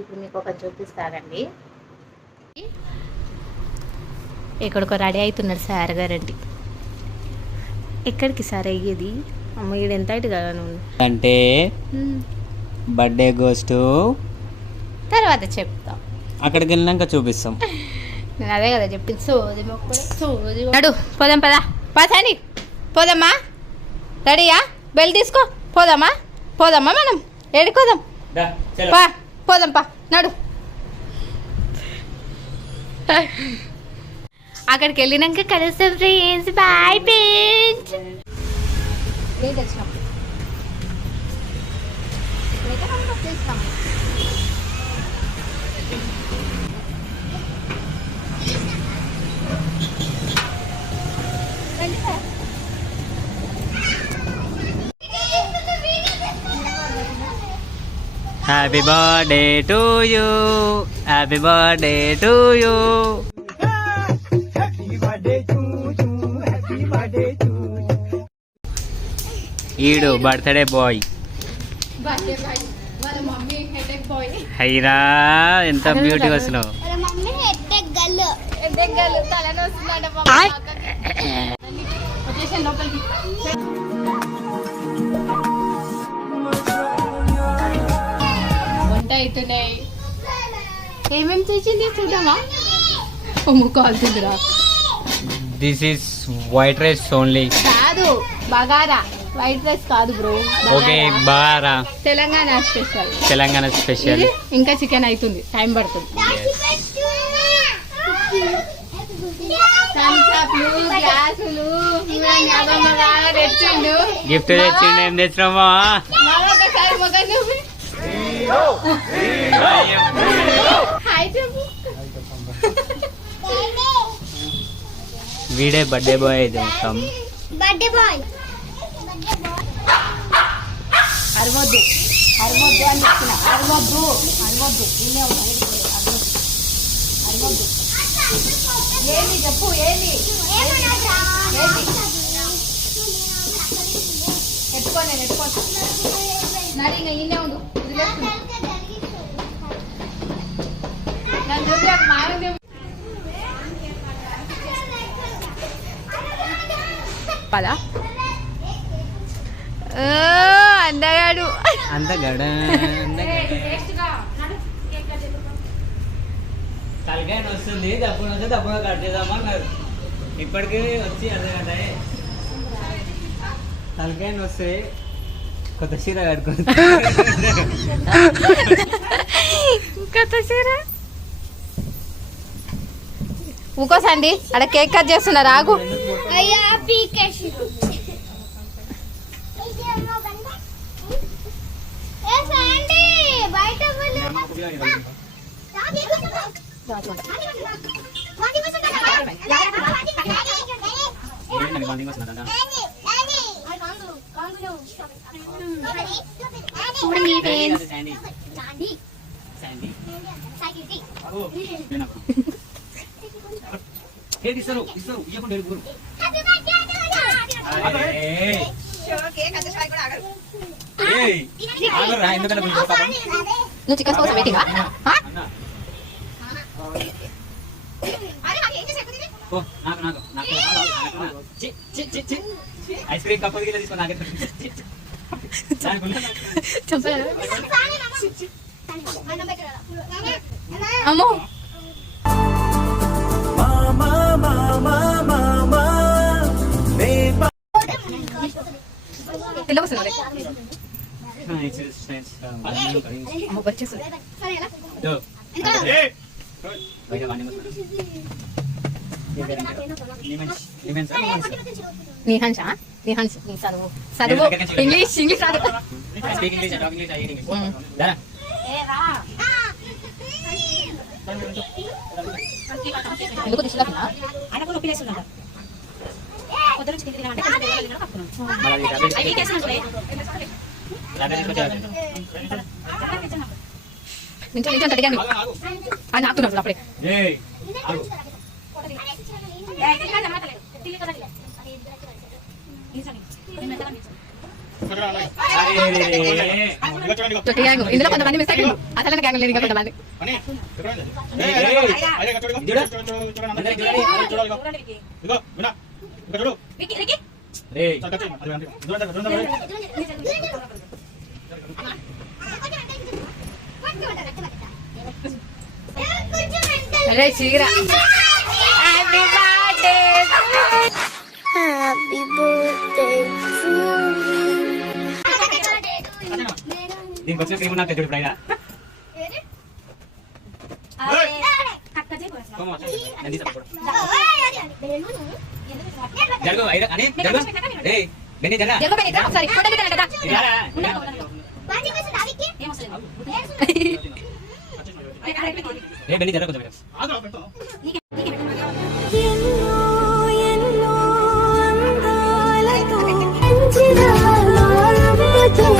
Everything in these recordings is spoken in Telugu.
ఇప్పుడు మీకు ఒక చూపిస్తానండి. ఎక్కడికో రెడీ అవుతున్నాడు సార్ గారండి. ఎక్కడికి సార్ అయ్యేది? అమ్మ ఈడు ఎంత అయితే కదా నువ్వు అంటే బర్త్డే గోస్ట్ తర్వాత చెప్తాం, అక్కడికి వెళ్ళినాక చూపిస్తాం. నేను అదే కదా చెప్పింది. సోది నడు పోదాం పదా పాసాని పోదామా? రెడీయా? బెల్ తీసుకో పోదామా? పోదామా మనం ఏడుకోదాం పా, పోదాం పా నడు. అక్కడికి వెళ్ళినాక కలుస్తాం ఫ్రెండ్స్. Boy friends. వచ్చినప్పుడు happy birthday to you, happy birthday to you. ఈడు బర్త్డే బాయ్. హైరా ఎంత బ్యూటీగా వస్తున్నావు. వంట అవుతున్నాయి. ఏమేమి చేసింది చూద్దామా? అమ్ము కాల్తుందిరా. This is white rice only. కాదు బగారా, వైట్ రైస్ కాదు bro. Okay bagara, Telangana special. Telangana special. ఇంకా చికెన్ అవుతుంది, టైం పడుతుంది. గిఫ్ట్ తెచ్చిండు. ఏం తెచ్చినామా? వీడే బర్త్డే బాయ్ అయితే మొత్తం. అరవద్దు అరవద్దు అని చెప్తున్న. అరవద్దు అరవద్దు అరవద్దు. ఏంటి చెప్పు? ఏంటి ఎత్తుకో, నేను ఎత్తుకోతా. నడి ఇంకా ఇన్నే ఉండు. నన్ను చూసి మారింది. అందగాడు తలకాయ వస్తుంది. తప్పుడు వస్తే తప్పుడు కట్ చేద్దామన్నారు. ఇప్పటికీ వచ్చి అర్థగంటే తలకాయ వస్తే కొత్త చీర కట్టుకుంది. కొత్త చీర ఊకోసండి. అక్కడ కేక్ కట్ చేస్తున్నారు. ఆగు. నువ్వు చికెన్ కోసం వెయిటింగ్. ఐస్ క్రీమ్ కప్ తీసుకుని నాకే అమ్మో నిహాన్ష నిహాన్స్ నీ చదువు చదువు ఇంగ్లీష్ ఇంగ్లీష్ రాదు. ఎందుకు తీసుకున్నా ఆయనకు నొప్పి వేస్తున్నా. నించో అడిగాను అని ఆపుతున్నాడు అప్పుడే. ఇందులో కొంతమంది మిస్ అయ్యారు, అసలు గ్యాంగ్ లేదు ఇంకా కొంతమంది. అరే చీరా Happy birthday to you. దీనికి వచ్చిన క్రీమ్ నాకు చూడు ఫ్రైగా జరుగు అని జరుగు రే బెన్ని జరా ఒకసారి ఫోటో దిగుతానంట దా. రే బెన్ని జరా కొంచెం ఎన్నో ఎన్నో అందాలతో పెంచిన నాన్నకే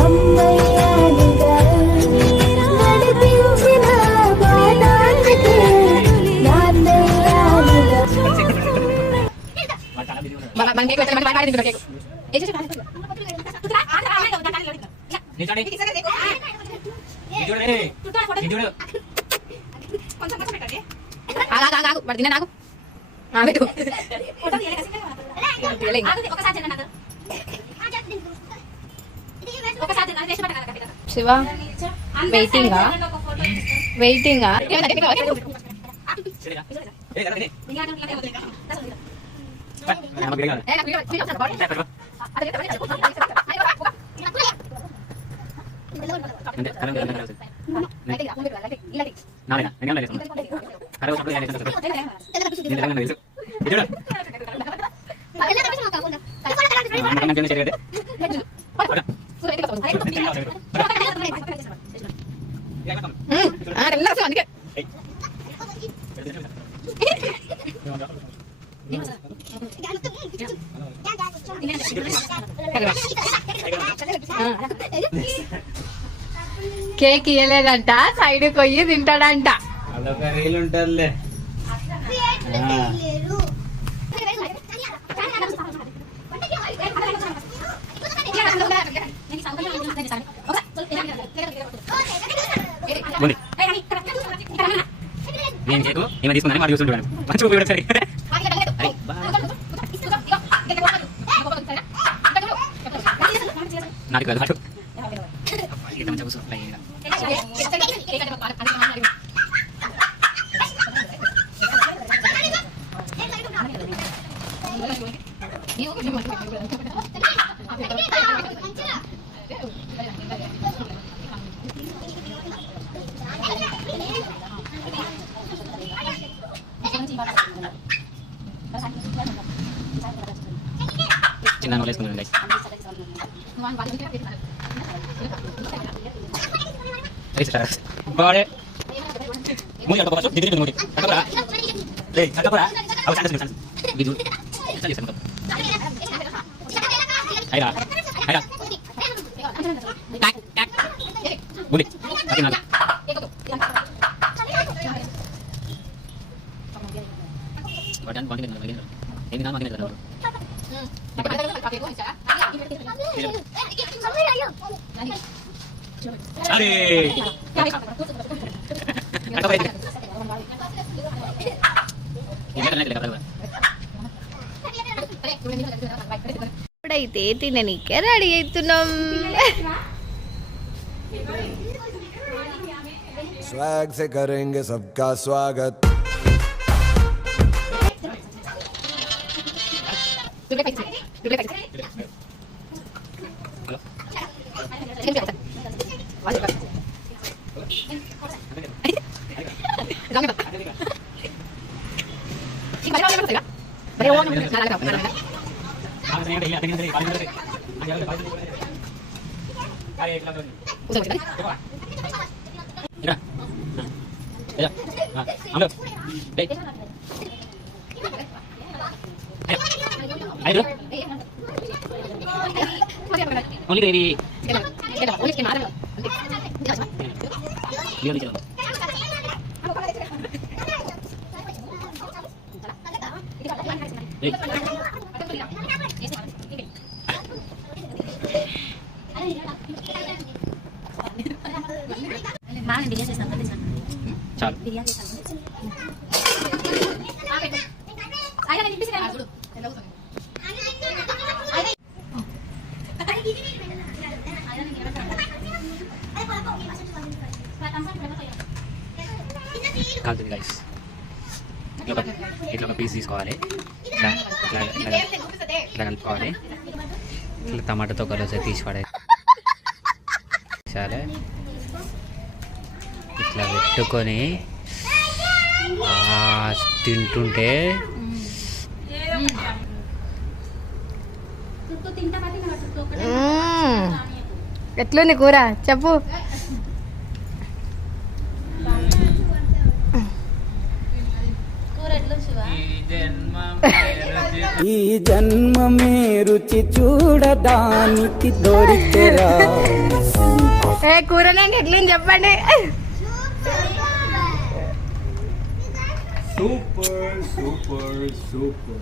అమ్మయ్యానిగా నడిపించిన బాణానికే నాన్నయ్యానిగా. మన కేక్ వచ్చి మన బాయ్ తింటున్నా కేక్. ఏసేసి నిజాడి నిజుడే నిజుడు ఆగు మరి తిన్నా నాకు పెట్టు. శివ వెయిటింగా వెయిటింగా ఏ జరా అందుకే కేక్ ఇయ్యలేదంట, సైడ్ కొయ్యి తింటాడంట. అదొక రీల్ ఉంటుందిలే. నేను కేకు ఏమైనా తీసుకున్నాను వాడు చూస్తుంటాను మంచి ఉపయోగం సరే నాకు కాదు అటు మంచిగా కూర్చో చిన్న నోట్ వేసుకున్నాను guys బాడే muy alto por eso dividir muy acá le acá para a usar eso video está listo ahí va tak tak boleh tapi nada badan konten lagi ini nama kita dulu अरे ఇప్పుడైతే తిననీకే రెడీ అవుతున్నాం. स्वैग से करेंगे सबका स्वागत. Only gravy. కాలుతుంది గైస్. ఇట్లా ఒక పీస్ తీసుకోవాలి, ఇట్లా కలుపుకోవాలి, ఇట్లా టమాటాతో కలిసి తీసి పడే సరే ఇట్లా పెట్టుకొని తింటుంటే ఎట్లుంది కూర చెప్పు. ఈ జన్మమే రుచి చూడడానికి దొరికెరా. ఏ కూరనండి ఎట్లుంది చెప్పండి. Super super super.